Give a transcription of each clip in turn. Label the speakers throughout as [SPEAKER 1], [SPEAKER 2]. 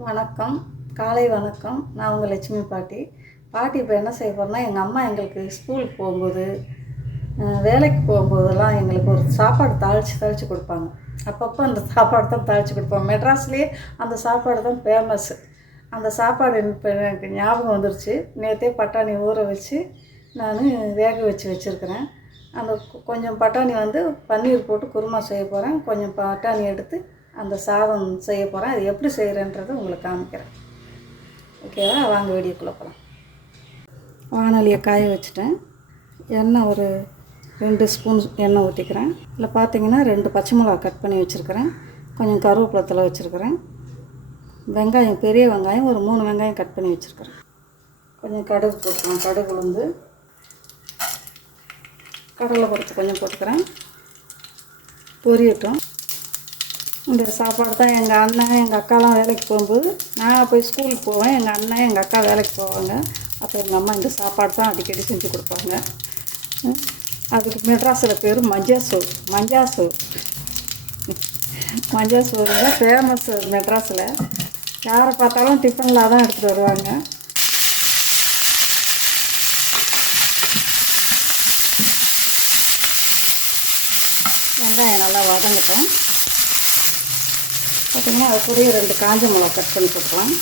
[SPEAKER 1] வணக்கம். காலை வணக்கம். நான் உங்கள் லட்சுமி பாட்டி. பாட்டி இப்போ என்ன செய்ய போகிறேன்னா எங்கள் அம்மா எங்களுக்கு ஸ்கூலுக்கு போகும்போது வேலைக்கு போகும்போதெல்லாம் எங்களுக்கு ஒரு சாப்பாடு தாளித்து தாளித்து கொடுப்பாங்க. அப்பப்போ அந்த சாப்பாடு தான் தாளித்து கொடுப்பாங்க மெட்ராஸ்லேயே அந்த சாப்பாடு தான் ஃபேமஸ்ஸு அந்த சாப்பாடு இப்போ எனக்கு ஞாபகம் வந்துருச்சு. நேற்றே பட்டாணி ஊற வச்சு நான் வேக வச்சு வச்சுருக்கிறேன். அந்த கொஞ்சம் பட்டாணி வந்து பன்னீர் போட்டு குருமா செய்ய போகிறேன் கொஞ்சம் பட்டாணி எடுத்து அந்த சாதம் செய்ய போகிறேன் அது எப்படி செய்கிறேன்றதை உங்களுக்கு காமிக்கிறேன். ஓகேவா வாங்க வீடியோக்குள்ளே போகலாம் வானொலியை காய வச்சுட்டேன். எண்ணெய் ஒரு ரெண்டு ஸ்பூன் எண்ணெய் ஊற்றிக்கிறேன் இல்லை பார்த்தீங்கன்னா ரெண்டு பச்சை மிளகா கட் பண்ணி வச்சுருக்கிறேன். கொஞ்சம் கருவேப்பிலத்தில் வச்சுருக்கிறேன். வெங்காயம் பெரிய வெங்காயம் ஒரு மூணு வெங்காயம் கட் பண்ணி வச்சுருக்கிறேன். கொஞ்சம் கடுகு போட்டுக்கலாம். கடுகு உளுந்து. கடலை பருப்பு கொஞ்சம் போட்டுக்கிறேன். பொரியட்டும். இந்த சாப்பாடு தான் எங்கள் அண்ணன் எங்கள் அக்காலாம் வேலைக்கு போகும்போது நான் போய் ஸ்கூலுக்கு போவேன். எங்கள் அண்ணன் எங்கள் அக்கா வேலைக்கு போவாங்க. அப்போ எங்கள் அம்மா இந்த சாப்பாடு தான் அடிக்கடி செஞ்சு கொடுப்பாங்க. அதுக்கு மெட்ராஸில் பேர் மஞ்சாசோர் மஞ்சாசோர் மஞ்சாசோர் தான் ஃபேமஸ் மெட்ராஸில். யாரை பார்த்தாலும் டிஃபனில் தான் எடுத்துகிட்டு வருவாங்க. வெங்காயம் நல்லா வதங்கிட்டேன் பார்த்திங்கன்னா அது கூடயே ரெண்டு காஞ்ச மிளகா கட் பண்ணி போட்டுக்கலாம்.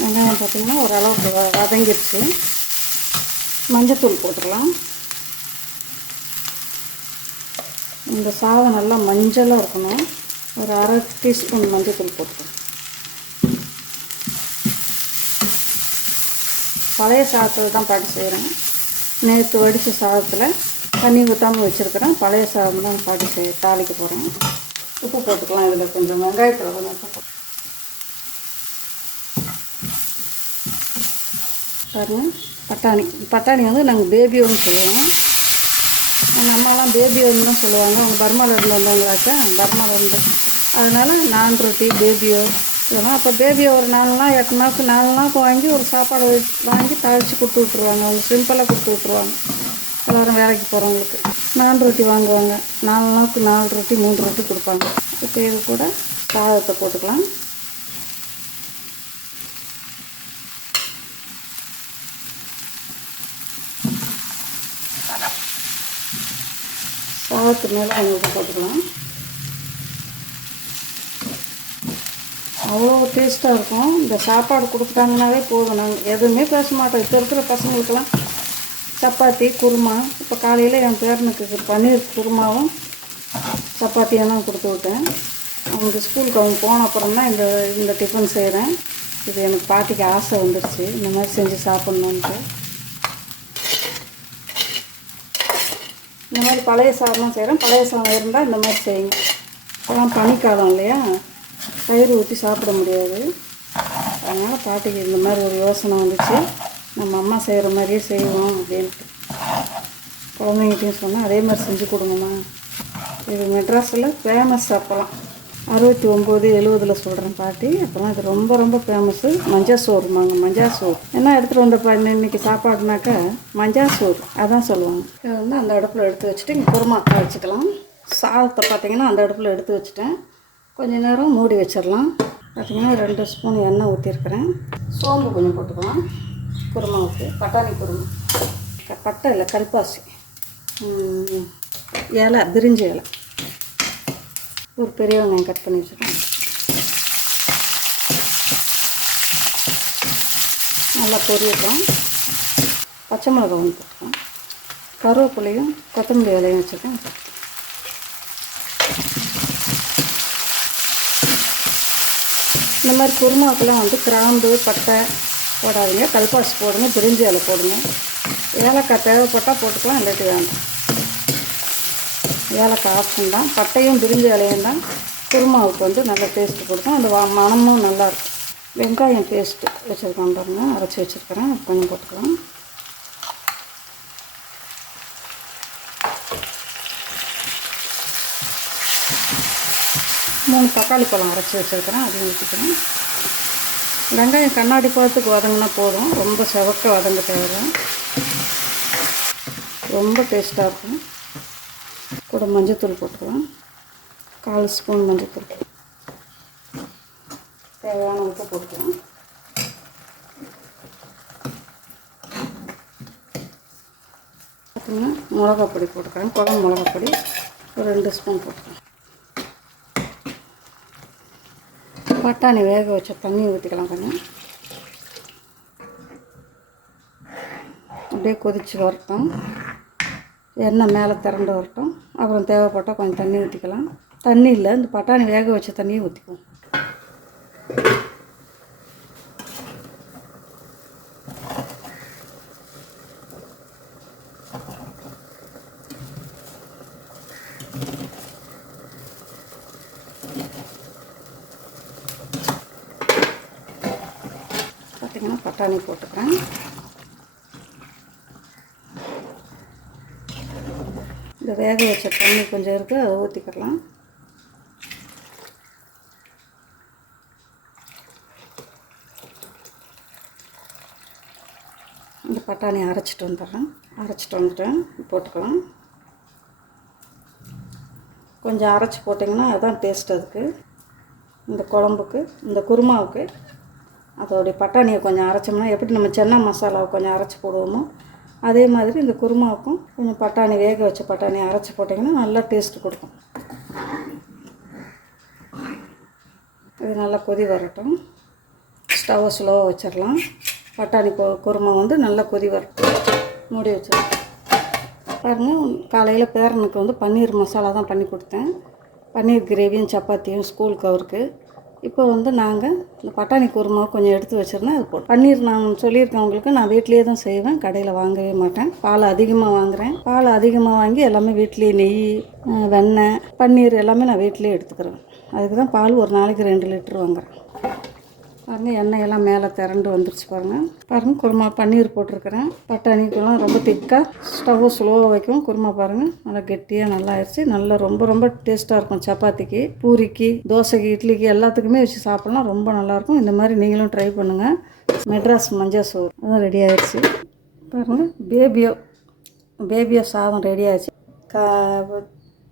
[SPEAKER 1] வெங்காயம் பார்த்தீங்கன்னா ஓரளவுக்கு வதங்கிடுச்சு மஞ்சத்தூள் போட்டுக்கலாம். இந்த சாதம் நல்லா மஞ்சளாக இருக்கணும். ஒரு அரை டீஸ்பூன் மஞ்சத்தூள் போட்டுக்கலாம். பழைய சாதத்தில் தான் பாட்டி செய்கிறேன் நேற்று வடித்த சாதத்தில் தண்ணி ஊற்றாமல் வச்சுருக்கிறேன். பழைய சாதம் தான் பாட்டி செய் தாளிக்க போகிறேன் உப்பு போட்டுக்கலாம் இதில் கொஞ்சம் வெங்காயத்தில் கொஞ்சம் உப்பு பட்டாணி. பட்டாணி வந்து நாங்கள் பேபியோன்னு சொல்லுவோம். எங்கள் அம்மாலாம் பேபியோன்னு தான் சொல்லுவாங்க. அவங்க பர்மாவிலேருந்து வந்தவங்களாச்சா? பர்மாவிலேருந்து அதனால் நான் ரொட்டி பேபியோ இதெல்லாம் அப்போ பேபியை ஒரு நாலு நாள் எட்டு நாளுக்கு நாலு நாளுக்கு வாங்கி ஒரு சாப்பாடு வாங்கி தாளித்து கொடுத்து விட்ருவாங்க அவங்க சிம்பிளாக கொடுத்து விட்ருவாங்க எல்லோரும் வேலைக்கு போகிறவங்களுக்கு நாலு ரொட்டி வாங்குவாங்க. நாலு நாளுக்கு நாலு ரொட்டி மூணு ரொட்டி கொடுப்பாங்க. இப்போ இது கூட சாதத்தை போட்டுக்கலாம். சாதத்து மேலே அவங்களுக்கு போட்டுக்கலாம். அவ்வளோ டேஸ்ட்டாக இருக்கும். இந்த சாப்பாடு கொடுத்துட்டாங்கனாவே போதும். நாங்கள் எதுவுமே பேச மாட்டோம். இப்போ இருக்கிற பசங்களுக்கெல்லாம் சப்பாத்தி குருமா. இப்போ காலையில் என் பேரனுக்கு பன்னீர் குருமாவும் சப்பாத்தியெல்லாம் கொடுத்து விட்டேன். அவங்க ஸ்கூலுக்கு அவங்க போன அப்புறம் தான் இந்த இந்த டிஃபன் செய்கிறேன் இது எனக்கு பாட்டிக்கு ஆசை வந்துடுச்சு இந்த மாதிரி செஞ்சு சாப்பிட்ணுன்ட்டு இந்த மாதிரி பழைய சாதம்லாம் செய்கிறேன் பழைய சாதம் இருந்தால் இந்த மாதிரி செய்யுங்க. இப்போலாம் பனிக்காலம் இல்லையா? தயிர் ஊற்றி சாப்பிட முடியாது. அதனால் பாட்டிக்கு இந்த மாதிரி ஒரு யோசனை வந்துச்சு. நம்ம அம்மா செய்கிற மாதிரியே செய்வோம் அப்படின்ட்டு. குழந்தைங்கிட்டையும் சொன்னால் அதே மாதிரி செஞ்சு கொடுங்கம்மா. இது மெட்ராஸில் ஃபேமஸ் அப்போலாம் அறுபத்தி ஒம்பது எழுவதில் சொல்கிறேன் பாட்டி. அப்போலாம் இது ரொம்ப ரொம்ப ஃபேமஸ்ஸு மஞ்சா சோறுமாங்க மஞ்சா சோறு என்ன எடுத்துகிட்டு வந்தப்பா இன்ன- இன்னைக்கு சாப்பாடுனாக்கா மஞ்சா சோறு அதான் சொல்லுவாங்க. இதை வந்து அந்த அடுப்பில் எடுத்து வச்சுட்டு இங்கே குருமா வச்சுக்கலாம். சாதத்தை பார்த்தீங்கன்னா அந்த அடுப்பில் எடுத்து வச்சுட்டேன். கொஞ்ச நேரம் மூடி வச்சிடலாம். பார்த்தீங்கன்னா ரெண்டு ஸ்பூன் எண்ணெய் ஊற்றிருக்கிறேன் சோம்பு கொஞ்சம் போட்டுக்கலாம். குருமாவுக்கு பட்டாணி குருமா. பட்டை இல்லை கல்பாசி. இலை பிரிஞ்சு இலை. ஒரு பெரிய வெங்காயம் கட் பண்ணி வச்சுருக்கேன். நல்லா பொரியட்டும். பச்சை மிளகாய் ஒன்று போட்டுக்கலாம். கருவேப்பிலையும் கொத்தமல்லி இலையும் வச்சுருக்கேன். இந்த மாதிரி குருமாவுக்கெல்லாம் வந்து கிராம்பு பட்டை போடாதீங்க. கல்பாசு போடுங்க பிரிஞ்சி இலை போடுங்க. ஏலக்காய் தேவைப்பட்டால் போட்டுக்கலாம் இல்லாட்டி வேண்டாம். ஏலக்காய் ஆப்ஷன் தான். பட்டையும் பிரிஞ்சி இலையும் தான். குருமாவுக்கு வந்து நல்ல டேஸ்ட் கொடுக்கும். அந்த வா- மணமும் நல்லாயிருக்கும் வெங்காயம் பேஸ்ட்டு வச்சுருக்கோம் பாருங்கள் அரைச்சி வச்சுருக்கிறேன். கொஞ்சம் போட்டுக்கலாம். மூணு தக்காளி பழம் அரைச்சி வச்சுருக்கிறேன். அதையும் ஊற்றிக்கிறேன் வெங்காயம் கண்ணாடி பழத்துக்கு வதங்கினா போதும். ரொம்ப செவக்க வதங்க தேவை ரொம்ப டேஸ்ட்டாக இருக்கும். கூட மஞ்சத்தூள் போட்டுருவேன் கால் ஸ்பூன் மஞ்சத்தூள். தேவையான உப்பு போட்டுருவேன் பார்த்தீங்கன்னா மிளகாப்பொடி போட்டுக்கிறேன் குழம்பு மிளகாப்பொடி ஒரு ரெண்டு ஸ்பூன் போட்டுக்கிறேன் பட்டாணி வேக வச்ச தண்ணி ஊற்றிக்கலாம் கொஞ்சம். அப்படியே கொதித்து வரட்டும். எண்ணெய் மேலே திரண்டு வரட்டும். அப்புறம் தேவைப்பட்டால் கொஞ்சம் தண்ணி ஊற்றிக்கலாம் தண்ணி இல்லை இந்த பட்டாணி வேக வச்ச தண்ணியை ஊற்றிக்குவோம் பார்த்திங்கன்னா பட்டாணி போட்டுக்கிறேன். இந்த வேக வச்ச தண்ணி கொஞ்சம் இருக்குது அதை ஊற்றிக்கிடலாம் இந்த பட்டாணி அரைச்சிட்டு வந்துடுறேன். அரைச்சிட்டு வந்துட்டேன் போட்டுக்கலாம். கொஞ்சம் அரைச்சி போட்டிங்கன்னா அதுதான் டேஸ்ட் அதுக்கு. இந்த குழம்புக்கு இந்த குருமாவுக்கு அதோடைய பட்டாணியை கொஞ்சம் அரைச்சோம்னா எப்படி நம்ம சென்னா மசாலாவை கொஞ்சம் அரைச்சி போடுவோமோ அதே மாதிரி இந்த குருமாவுக்கும் கொஞ்சம் பட்டாணி வேக வச்ச பட்டாணி அரைச்சி போட்டிங்கன்னா நல்லா டேஸ்ட் கொடுக்கும். இது நல்லா கொதி வரட்டும். ஸ்டவ்வை ஸ்லோவாக வச்சிடலாம். பட்டாணி கொ குருமா வந்து நல்லா கொதி வரட்டும். மூடி வச்சிடலாம். பாருங்கள் காலையில் பேரனுக்கு வந்து பன்னீர் மசாலா தான் பண்ணி கொடுத்தேன். பன்னீர் கிரேவியும் சப்பாத்தியும் ஸ்கூலுக்கு அவருக்கு. இப்போ வந்து நாங்கள் இந்த பட்டாணி குருமா கொஞ்சம் எடுத்து வச்சுருந்தேன் அது போட்டு பன்னீர் நான் சொல்லியிருக்கேன் உங்களுக்கு நான் வீட்லேயே தான் செய்வேன். கடையில் வாங்கவே மாட்டேன். பால் அதிகமாக வாங்குகிறேன் பால் அதிகமாக வாங்கி எல்லாமே வீட்லேயே நெய் வெண்ணெய் பன்னீர் எல்லாமே நான் வீட்லேயே எடுத்துக்கிறேன். அதுக்கு தான் பால் ஒரு நாளைக்கு ரெண்டு லிட்டர் வாங்குறேன். பாருங்கள் எண்ணெயெல்லாம் மேலே திரண்டு வந்துருச்சு பாருங்கள் பாருங்கள் குருமா பன்னீர் போட்டிருக்கிறேன். பட்டாணிக்கெல்லாம் ரொம்ப திக்காக ஸ்டவ்வை ஸ்லோவாக வைக்கும் குருமா பாருங்கள் நல்லா கெட்டியாக நல்லா ஆயிடுச்சு. நல்லா ரொம்ப ரொம்ப டேஸ்ட்டாக இருக்கும் சப்பாத்திக்கு. பூரிக்கு தோசைக்கு இட்லிக்கு எல்லாத்துக்குமே வச்சு சாப்பிட்லாம். ரொம்ப நல்லாயிருக்கும் இந்த மாதிரி நீங்களும் ட்ரை பண்ணுங்கள் மெட்ராஸ் மஞ்சள் சோறு. அதுவும் ரெடி ஆயிடுச்சு. பாருங்கள் பேபியோ பேபியோ சாதம் ரெடி ஆயிடுச்சு. கா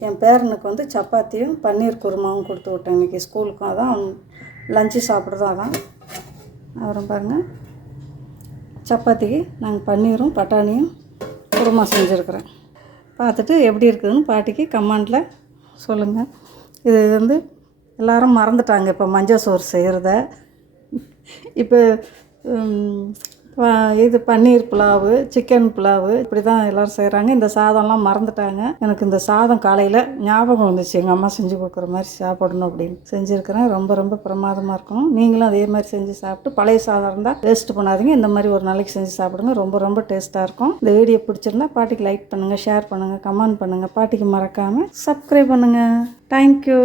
[SPEAKER 1] என் பேரனுக்கு வந்து சப்பாத்தியும் பன்னீர் குருமாவும் கொடுத்து விட்டேன் இன்றைக்கி ஸ்கூலுக்கும் அதான் லஞ்சு சாப்பிட்றதும் அதான் அப்புறம் பாருங்கள் சப்பாத்திக்கு நாங்கள் பன்னீரும் பட்டாணியும் குருமா செஞ்சுருக்குறேன். பார்த்துட்டு எப்படி இருக்குதுன்னு பாட்டிக்கு கமெண்டில் சொல்லுங்கள் இது வந்து எல்லாரும் மறந்துட்டாங்க இப்போ மஞ்சள் சோறு செய்கிறத இப்போ இது பன்னீர் புலாவு சிக்கன் புலாவு இப்படி தான் எல்லோரும் செய்கிறாங்க இந்த சாதம்லாம் மறந்துட்டாங்க. எனக்கு இந்த சாதம் காலையில் ஞாபகம் வந்துச்சு. எங்கள் அம்மா செஞ்சு கொடுக்குற மாதிரி சாப்பிடணும் அப்படின்னு செஞ்சுருக்கிறேன். ரொம்ப ரொம்ப பிரமாதமாக இருக்கும். நீங்களும் அதே மாதிரி செஞ்சு சாப்பிட்டு பழைய சாதம் இருந்தால் வேஸ்ட் பண்ணாதீங்க. இந்த மாதிரி ஒரு நாளைக்கு செஞ்சு சாப்பிடுங்க. ரொம்ப ரொம்ப டேஸ்ட்டாக இருக்கும். இந்த வீடியோ பிடிச்சிருந்தா பாட்டிக்கு லைக் பண்ணுங்கள் ஷேர் பண்ணுங்கள் கமெண்ட் பண்ணுங்கள் பாட்டிக்கு மறக்காமல் சப்ஸ்கிரைப் பண்ணுங்கள் தேங்க்யூ